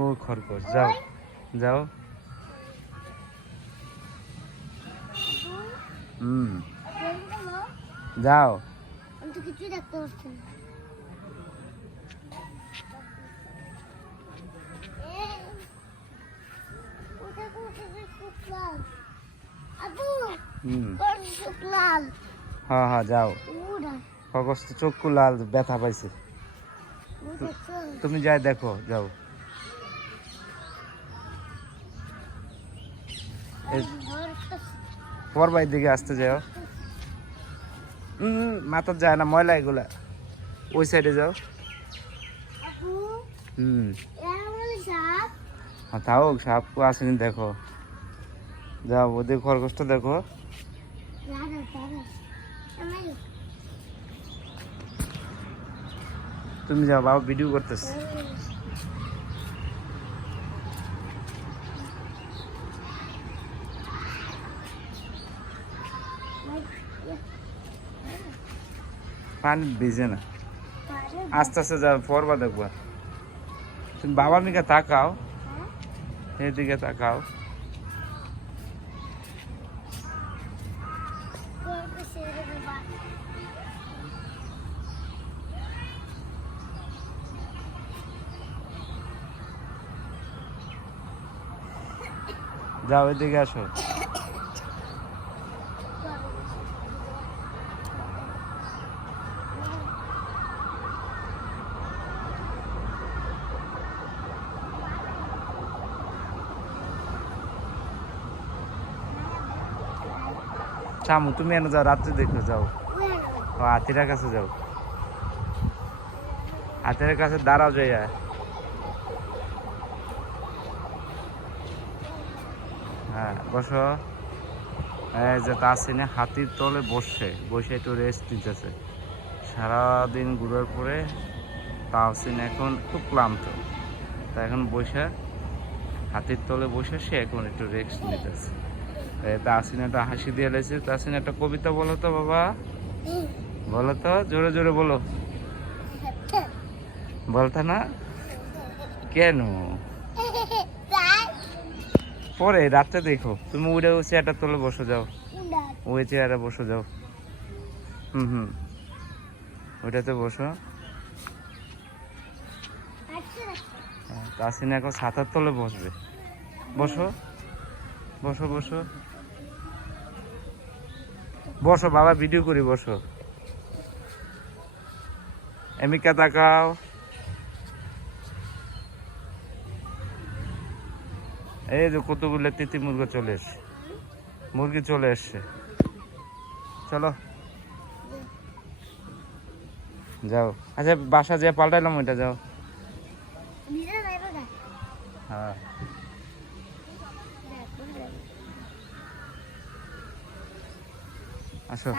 ও খরগোশ, যাও যাও। যাও। আমি তো কিছুই দেখতে পাচ্ছি না। হ্যাঁ হ্যাঁ যাও। খরগোশ তো চক্ষু লাল, ব্যথা পাইছে। তুমি যাই দেখো, যাও। পরবাই দিকে আসতে যাও। মাথার যায় না, ময়লা এগুলা। ওই সাইডে যাও। হ্যাঁ থাক, সাপ আসেনি দেখো। যাও ওদের খরগোশটা দেখো। তুমি যাও, বাবা ভিডিও করতেছে। পানি ভিজে না, আস্তে আস্তে যাও, পরবা দেখবা। তুমি বাবার দিকে তাকাও, এদিকে তাকাও। যাও এদিকে আসো। শামু তুমি এনে যাও, রাত্রে দেখো, যাও। ও হাতিটার কাছে যাও, হাতির কাছে দাঁড়াও যাইয়া। হ্যাঁ বসো। এই যে তাসিনে হাতির তলে বসে বসে একটু রেস্ট নিতেছে। সারাদিন ঘুরার পরে তাসিন এখন খুব ক্লান্ত, তা এখন বসে হাতির তলে বসে সে এখন একটু রেস্ট নিতেছে। তাসিন একটা হাসি দিয়ে লেছে। তাসিন একটা কবিতা বলো তো বাবা, বলো তো, জোরে জোরে বলো। বলতে না কেন? পরে রাত্রে দেখো। তুমি উড়ে চেয়ারটা তোলে বসে যাও, ওই চেয়ারে বসে যাও। ওইটাতে বসো। তাসিন এখন ছাতার তলে বসবে। বসো বসো বসো বসো, বাবা ভিডিও করি, বসো। এমিকা তাকাও। এই যে কতগুলো তিতি মুরগি চলে এসছে, মুরগি চলে এসছে। চলো যাও। আচ্ছা বাসা যে পাল্টাইলাম ওইটা, যাও। হ্যাঁ আসো।